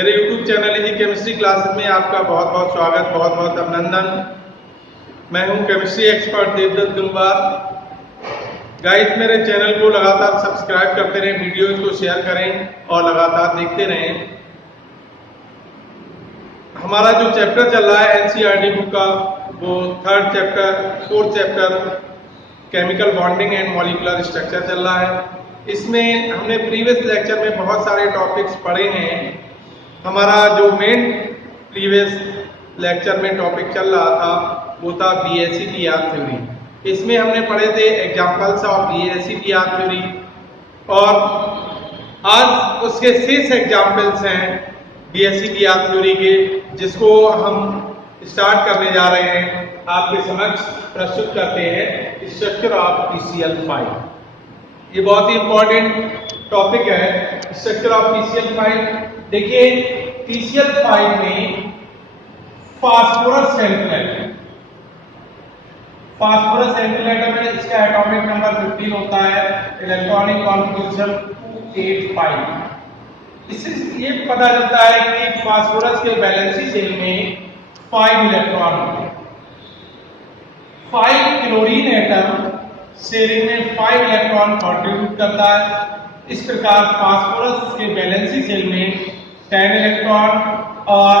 मेरे YouTube channel easy chemistry classes में आपका बहुत बहुत स्वागत, बहुत बहुत अभिनंदन। मैं हूं chemistry expert Devdutt Gangwar. Guys, मेरे चैनल को लगातार सब्सक्राइब करते रहें, वीडियोज को शेयर करें और लगातार देखते रहें। हमारा जो चैप्टर चल रहा है NCERT बुक का, वो fourth chapter chemical bonding and molecular structure चल रहा है। इसमें हमने प्रीवियस लेक्चर में बहुत सारे टॉपिक्स पढ़े हैं। हमारा जो मेन प्रीवियस लेक्चर में टॉपिक चल रहा था वो था BACTR थ्योरी। इसमें हमने पढ़े थे एग्जांपल्स ऑफ BACTR थ्योरी, और आज उसके 6 एग्जांपल्स हैं BACTR थ्योरी के, जिसको हम स्टार्ट करने जा रहे हैं। आपके समक्ष प्रस्तुत करते हैं स्ट्रक्चर ऑफ PCl5। ये बहुत ही इंपॉर्टेंट टॉपिक है, स्ट्रक्चर ऑफ PCl5। देखिए, PCl5 में phosphorus central atom, phosphorus central atom में इसका एटॉमिक नंबर 15 होता है, इलेक्ट्रॉनिक कॉन्फ़िगरेशन 285। इससे ये पता चलता है कि फास्फोरस के वैलेंसी शेल में 5 इलेक्ट्रॉन होते हैं। 5 क्लोरीन एटम शेयरिंग में 5 इलेक्ट्रॉन कंट्रीब्यूट करता है। इस प्रकार फास्फोरस के वैलेंसी शेल में 10 इलेक्ट्रॉन और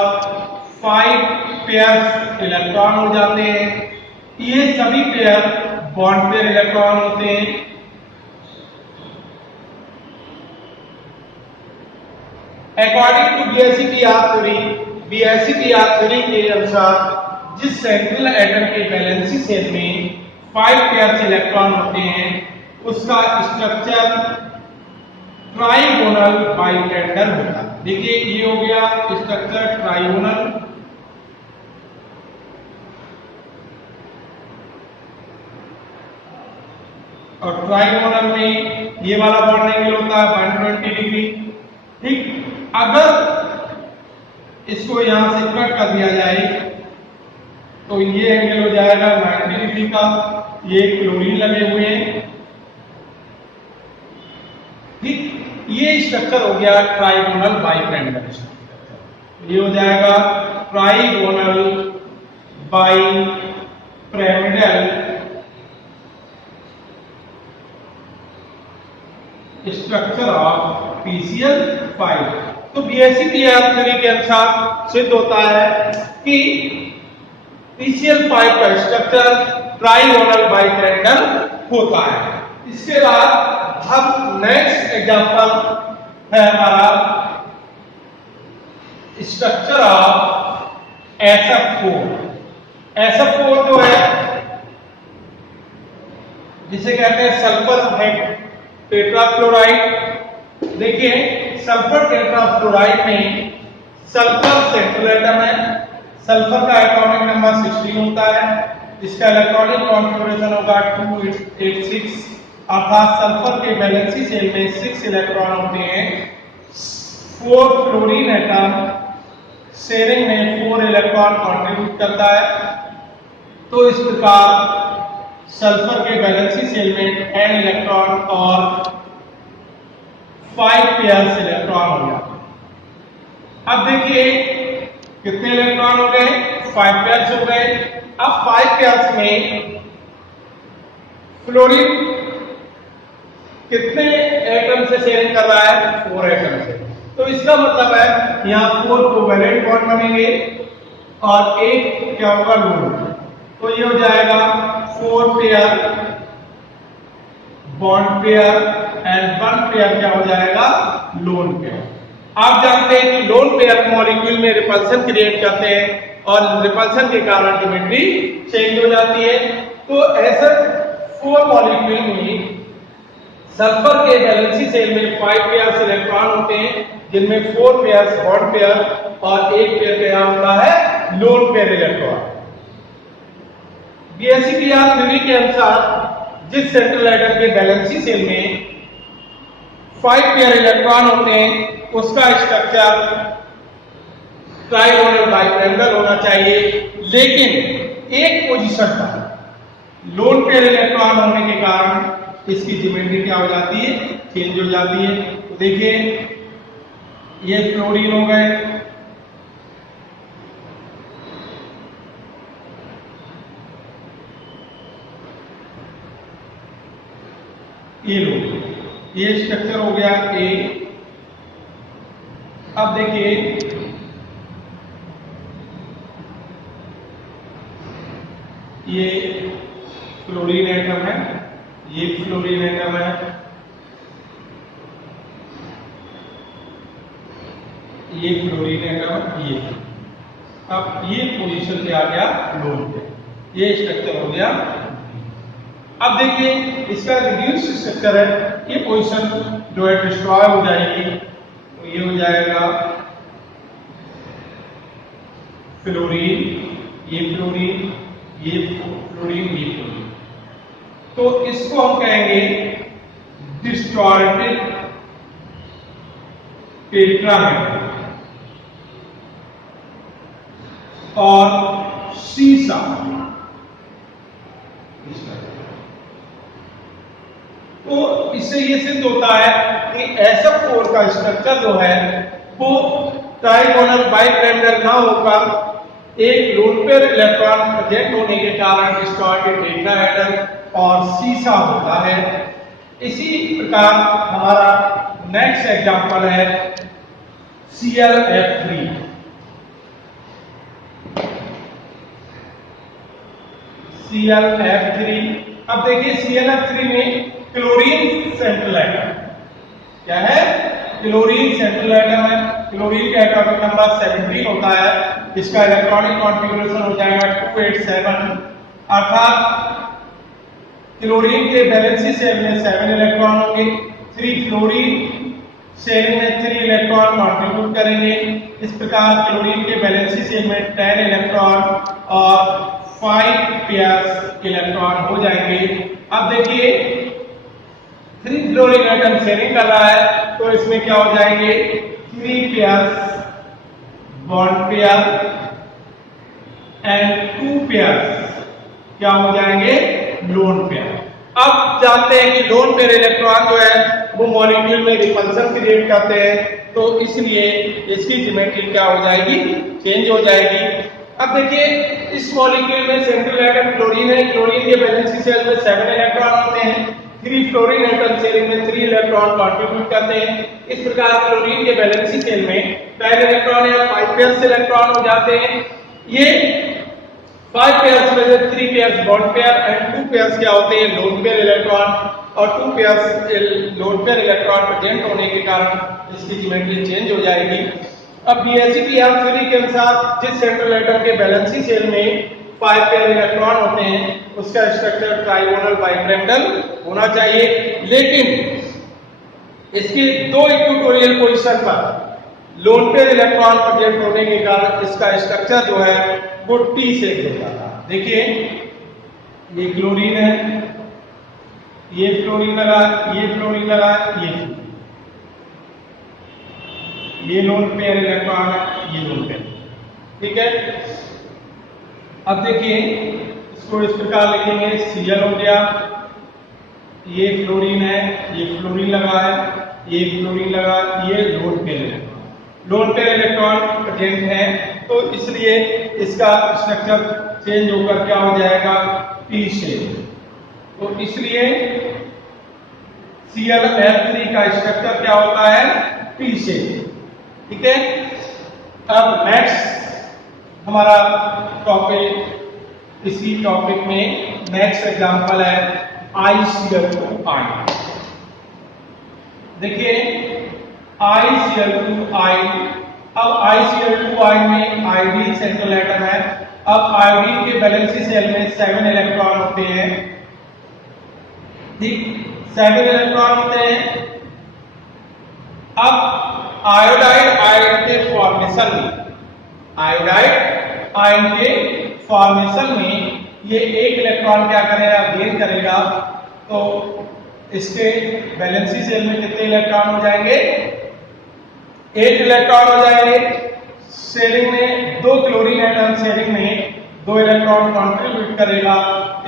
5 पेयर इलेक्ट्रॉन हो जाते हैं। ये सभी पेयर बॉन्ड पेयर इलेक्ट्रॉन होते हैं। अकॉर्डिंग टू BACTR थ्योरी के अनुसार जिस सेंट्रल एटम के वैलेंसी शेल में 5 पेयर इलेक्ट्रॉन होते हैं, उसका स्ट्रक्चर ट्राइगोनल बाइहेड्रल होता है। देखिए, ये हो गया स्ट्रक्चर ट्राइगोनल, और ट्राइगोनल में ये वाला बॉन्ड एंगल होता है 120 डिग्री। ठीक, अगर इसको यहां से कट कर दिया जाए तो ये एंगल हो जाएगा 90 डिग्री का। ये क्लोरीन लगे हुए हैं। ठीक, ये स्ट्रक्चर हो गया ट्राइगोनल बाइपिरामिडल स्ट्रक्चर। ये हो जाएगा trigonal bipyramidal structure of PCl5। तो BACTR थ्योरी के अनुसार सिद्ध होता है कि PCl5 का स्ट्रक्चर ट्राइगोनल बाइपिरामिडल होता है। इसके बाद हम नेक्स्ट एग्जांपल है हमारा स्ट्रक्चर ऑफ SF4। SF4 जो है, जिसे कहते हैं सल्फर टेट्राफ्लोराइड। देखिए, सल्फर टेट्राफ्लोराइड में सल्फर सेंट्रल एटम है। सल्फर का एटॉमिक नंबर 16 होता है। इसका इलेक्ट्रॉनिक कॉन्फ़िगरेशन होगा 286, अर्थात सल्फर के वैलेंसी शेल में 6 इलेक्ट्रॉन होते हैं। 4 फ्लोरीन एटम शेयरिंग में 4 इलेक्ट्रॉन कंट्रीब्यूट करता है। तो इस प्रकार सल्फर के वैलेंसी शेल में 10 इलेक्ट्रॉन और 5 पेयर्स इलेक्ट्रॉन हो जाते हैं। अब देखिए, कितने इलेक्ट्रॉन हो गए? 5 पेयर्स हो गए। अब 5 पेयर्स में फ्लोरीन कितने एटम से शेयरिंग कर रहा है? 4 एटम से। तो इसका मतलब है यहाँ 4 कोवैलेंट बॉन्ड बनेंगे और एक क्या होगा? लोन। तो ये हो जाएगा 4 pair bond pair and 1 pair क्या हो जाएगा? Lone pair. आप जानते हैं कि लोन पेयर मॉलिक्यूल में रिपल्सन क्रिएट करते हैं और रिपल्सन के कारण ज्योमेट्री चेंज हो जाती है। तो ऐसा 4 मॉलिक्यूल में सल्फर के वैलेंसी शेल में 5 पेयर्स इलेक्ट्रॉन होते हैं, जिनमें 4 पेयर्स बॉन्ड पेयर और एक पेयर क्या होता है? Lone pair electron. BACTR theory के अनुसार जिस सेंट्रल एटम के वैलेंसी शेल में 5 पेयर इलेक्ट्रॉन होते हैं, उसका स्ट्रक्चर ट्राइगोनल बाइपिरामिडल होना चाहिए। लेकिन एक पोजीशन पर लोन पेयर इलेक्ट्रॉन होने के कारण इसकी ज्योमेट्री क्या हो जाती है? चेंज हो जाती है। तो देखिए, ये फ्लोरीन हो गए, ये लो, ये स्ट्रक्चर हो गया ए। अब देखिए ये फ्लोरीन एटम है, ये फ्लोरीन एटम है, ये फ्लोरीन एटम, ये। अब ये पोजीशन पे आ गया लोन पे, ये स्ट्रक्चर हो गया। अब देखिए इसका रिड्यूस स्ट्रक्चर है, ये पोजीशन जो है डिस्ट्रॉय हो जाएगी, तो ये हो जाएगा फ्लोरीन, ये फ्लोरीन, ये फ्लोरीन, ये फ्लोरीन। तो इसको हम कहेंगे डिस्टॉर्टेड टेट्राहेड्रल और सीसा। तो इससे ये सिद्ध होता है कि SF4 का स्ट्रक्चर जो है वो ट्राइगोनल बाइपिरामिडल ना होकर एक लोन पेयर इलेक्ट्रॉन प्रेजेंट होने के कारण डिस्टॉर्टेड टेट्राहेड्रल और सीसा होता है। इसी प्रकार हमारा नेक्स्ट एग्जांपल है ClF3। ClF3, अब देखिए ClF3 में क्लोरीन सेंट्रल एटम, क्या है? क्लोरीन सेंट्रल एटम है। क्लोरीन का एटॉमिक नंबर 17 होता है, इसका इलेक्ट्रॉनिक कॉन्फ़िगरेशन हो जाएगा 287, अर्थात क्लोरीन के वैलेंसी शेल में 7 इलेक्ट्रॉन होंगे, 3 फ्लोरीन शेल में 3 इलेक्ट्रॉन कंट्रीब्यूट करेंगे। इस प्रकार क्लोरीन के वैलेंसी शेल में 10 इलेक्ट्रॉन और 5 पेयर्स इलेक्ट्रॉन हो जाएंगे। अब देखिए 3 फ्लोरीन एटम शेयरिंग कर रहा है, तो इसमें क्या हो जाएंगे? 3 pairs bond pair and 2 pairs क्या हो जाएंगे? Lone pair. अब जानते हैं कि लोन पेयर इलेक्ट्रॉन जो है वो मॉलिक्यूल में रिपल्सन क्रिएट करते हैं, तो इसलिए इसकी ज्योमेट्री क्या हो जाएगी? चेंज हो जाएगी। अब देखिए इस मॉलिक्यूल में सेंट्रल एटम क्लोरीन है, क्लोरीन के वैलेंसी शेल में 7 इलेक्ट्रॉन होते हैं, 3 फ्लोरीन एटम शेयरिंग में 3 इलेक्ट्रॉन कंट्रीब्यूट करते हैं। इस प्रकार क्लोरीन के वैलेंसी शेल में 10 इलेक्ट्रॉन या 5 पेयर्स इलेक्ट्रॉन हो जाते हैं। ये 5 पेयर्स में से 3 pairs bond pair and 2 pairs क्या होते हैं? लोन पेयर इलेक्ट्रॉन, और 2 pairs lone pair electron present होने के कारण इसकी ज्योमेट्री चेंज हो जाएगी। अब BSE-PR थ्योरी के अनुसार जिस सेंट्रल एटम के वैलेंसी शेल में 5 पेयर इलेक्ट्रॉन होते हैं उसका स्ट्रक्चर ट्राइगोनल बाइपिरामिडल होना चाहिए, लेकिन इसकी 2 इक्वेटोरियल पोजीशन पर लोन पेयर इलेक्ट्रॉन प्रेजेंट होने के कारण इसका स्ट्रक्चर जो है वो T शेप होता है। देखिए ये क्लोरीन है, ये फ्लोरीन लगा, ये फ्लोरीन लगा, ये लोन पेयर इलेक्ट्रॉन है, ये लोन पेयर, ठीक है। अब देखिए इसको इस प्रकार लिखेंगे, Cl हो गया, ये फ्लोरीन है, ये फ्लोरीन लगा है, ये फ्लोरीन लगा, ये lone pair electron, lone pair electron present है, तो इसलिए इसका स्ट्रक्चर चेंज होकर क्या हो जाएगा? P shape. तो इसलिए ClF3 का स्ट्रक्चर क्या होता है? P शेप, ठीक है। अब नेक्स्ट हमारा टॉपिक, इसी टॉपिक में नेक्स्ट एग्जांपल है ICl2I। देखिए ICl2I, अब ICl2I में आयोडीन सेंट्रल एटम है। अब आयोडीन के वैलेंसी शेल में 7 इलेक्ट्रॉन होते हैं, ठीक, 7 इलेक्ट्रॉन होते हैं। अब आयोडाइड आयन के फॉर्मेशन में, आयोडाइड आयन के फॉर्मेशन में ये 1 इलेक्ट्रॉन क्या करेगा? गेन करेगा। तो इसके वैलेंसी शेल में कितने इलेक्ट्रॉन हो जाएंगे? 8 इलेक्ट्रॉन हो जाएंगे। शेयरिंग में 2 क्लोरीन एटम शेयरिंग में 2 इलेक्ट्रॉन कंट्रीब्यूट करेगा,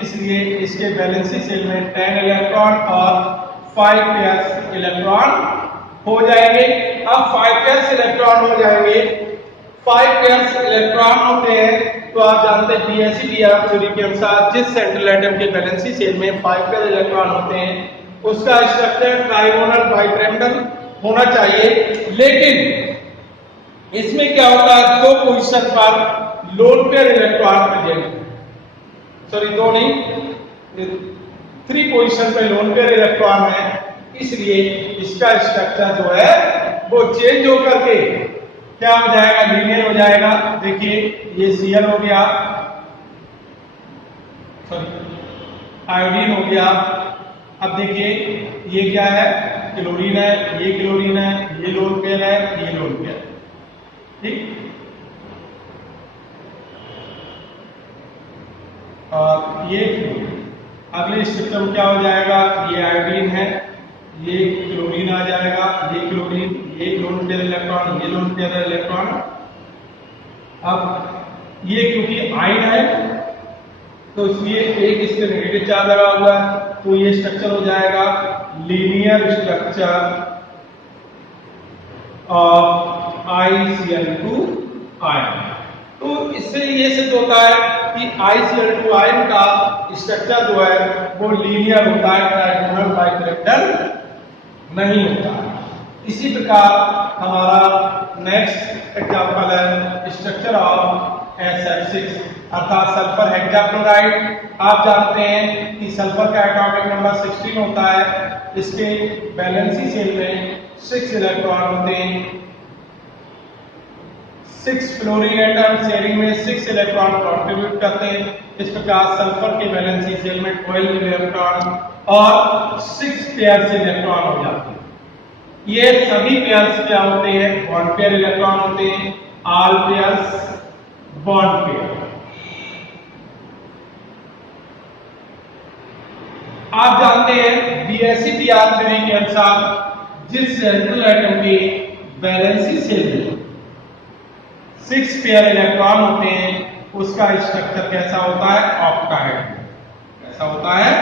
इसलिए इसके वैलेंसी शेल में 10 इलेक्ट्रॉन और 5 पेयर्स इलेक्ट्रॉन हो जाएंगे। अब 5 पेयर्स इलेक्ट्रॉन हो जाएंगे, 5 पेयर्स इलेक्ट्रॉन होते हैं, तो आप जानते हैं BSE-PR थ्योरी के अनुसार जिस सेंट्रल एटम के वैलेंसी शेल में 5 पेयर इलेक्ट्रॉन होते हैं उसका स्ट्रक्चर ट्राइगोनल बाइपिरामिडल होना चाहिए। लेकिन इसमें क्या होता है, दो पोजीशन पर lone pair electron present, sorry दो नहीं, 3 पोजीशन पे लोन पेयर इलेक्ट्रॉन है, इसलिए इसका स्ट्रक्चर जो है वो चेंज होकर के क्या हो जाएगा, लीनियर हो जाएगा। देखिए ये Cl हो गया, सॉरी आयोडीन हो गया। अब देखिए ये क्या है, क्लोरीन है, ये क्लोरीन है, ये लोन पेयर है, ये लोन पेयर, ठीक। और ये अगले स्ट्रक्चर में क्या हो जाएगा, ये आयोडीन है, ये क्लोरीन आ जाएगा, ये क्लोरीन, ये लोन पेयर इलेक्ट्रॉन, ये लोन पेयर इलेक्ट्रॉन। अब ये क्योंकि आयन है तो इसलिए एक इसके नेगेटिव चार्ज लगा हुआ है, तो ये स्ट्रक्चर हो जाएगा linear structure of ICl2 ion. तो इससे ये सिद्ध होता है कि ICl2 आयन का स्ट्रक्चर जो है वो लीनियर होता है, ट्राइगोनल बाइपिरामिडल नहीं होता है। इसी प्रकार हमारा नेक्स्ट एग्जांपल है स्ट्रक्चर ऑफ SF6 अर्थात सल्फर हेक्साक्लोराइड। आप जानते हैं कि सल्फर का एटॉमिक नंबर 16 होता है, इसके वैलेंसी शेल में 6 इलेक्ट्रॉन होते हैं, 6 फ्लोरीन एटम शेयरिंग में 6 इलेक्ट्रॉन कंट्रीब्यूट करते हैं। इस प्रकार सल्फर के वैलेंसी शेल में 12 इलेक्ट्रॉन और 6 पेयर्स इलेक्ट्रॉन हो जाते हैं। ये सभी पेयर्स क्या होते हैं, बॉन्ड पेयर इलेक्ट्रॉन होते हैं, ऑल पेयर्स बॉन्ड पेयर। आप जानते हैं BSE-PR3 के अनुसार जिस सेंट्रल एटम के वैलेंसी शेल में 6 पेयर इलेक्ट्रॉन होते हैं उसका स्ट्रक्चर कैसा होता है, ऑक्टाहेड्रल। कैसा होता है,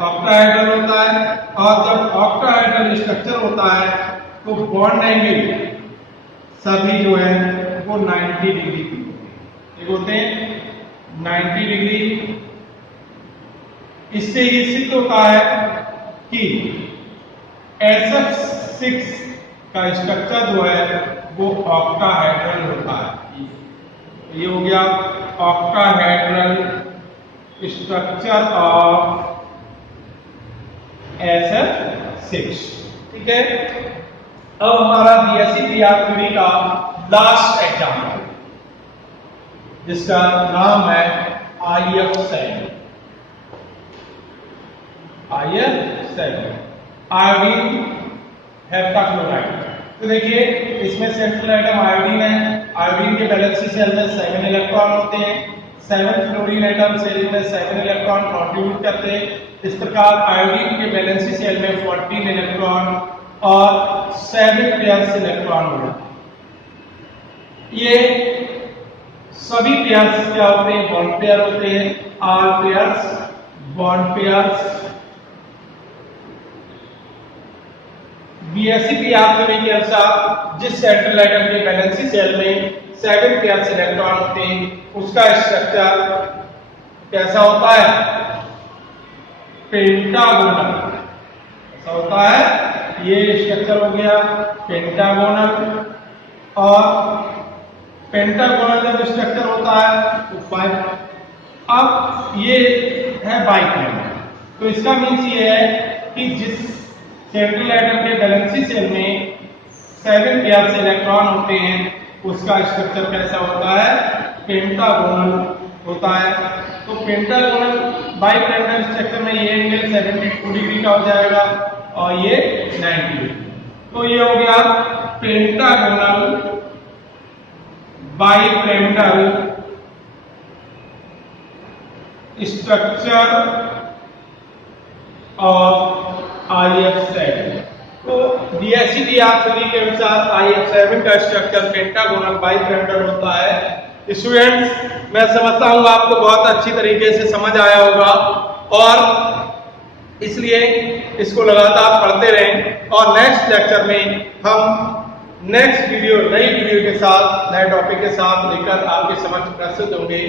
ऑक्टाहेड्रल होता है। और जब ऑक्टाहेड्रल स्ट्रक्चर होता है तो बॉन्ड एंगल सभी जो है वो 90 डिग्री की होते हैं, 90 डिग्री। इससे ये सिद्ध होता है कि SF6 का स्ट्रक्चर जो है वो ऑक्टाहेड्रल होता है। ये हो गया ऑक्टाहेड्रल स्ट्रक्चर ऑफ SF6, ठीक है। अब हमारा BSE-PR3 का लास्ट एग्जाम्पल जिसका नाम है IF7 आयोडीन हेप्टाक्लोराइड। तो देखिए इसमें सेंट्रल एटम आयोडीन है, आयोडीन के वैलेंसी शेल में 7 इलेक्ट्रॉन होते हैं, 7 फ्लोरीन एटम शेल में 7 इलेक्ट्रॉन कंट्रीब्यूट करते हैं। इस प्रकार आयोडीन के वैलेंसी शेल में 14 इलेक्ट्रॉन और 7 पेयर्स इलेक्ट्रॉन होते हैं। ये सभी पेयर्स क्या होते हैं, बॉन्ड पेयर होते हैं, all pairs bond pairs. BSE-PR3 के अनुसार जिस सेंट्रल एटम के वैलेंसी शेल में 7 पेयर्स इलेक्ट्रॉन होते हैं उसका स्ट्रक्चर कैसा होता है, पेंटागोनल। कैसा होता है, ये स्ट्रक्चर हो गया पेंटागोनल। और पेंटागोनल जब स्ट्रक्चर होता है तो 5। अब ये है बाइपिरामिडल, तो इसका मीन्स ये है कि जिस सेंट्रल एटम के वैलेंसी शेल में 7 पेयर्स इलेक्ट्रॉन होते हैं उसका स्ट्रक्चर कैसा होता है, पेंटागोनल होता है। तो पेंटागोनल बाइपिरामिडल स्ट्रक्चर में ये एंगल 72 डिग्री का हो जाएगा और ये 90 डिग्री। तो ये हो गया pentagonal bipyramidal structure of IF7। तो BSE-PR3 के अनुसार IF7 का स्ट्रक्चर पेंटागोनल बाइपिरामिडल होता है। स्टूडेंट्स, मैं समझता हूँ आपको बहुत अच्छी तरीके से समझ आया होगा और इसलिए इसको लगातार पढ़ते रहें और नेक्स्ट लेक्चर में हम नेक्स्ट वीडियो, नई वीडियो के साथ, नए टॉपिक के साथ लेकर आपके समक्ष प्रस्तुत होंगे।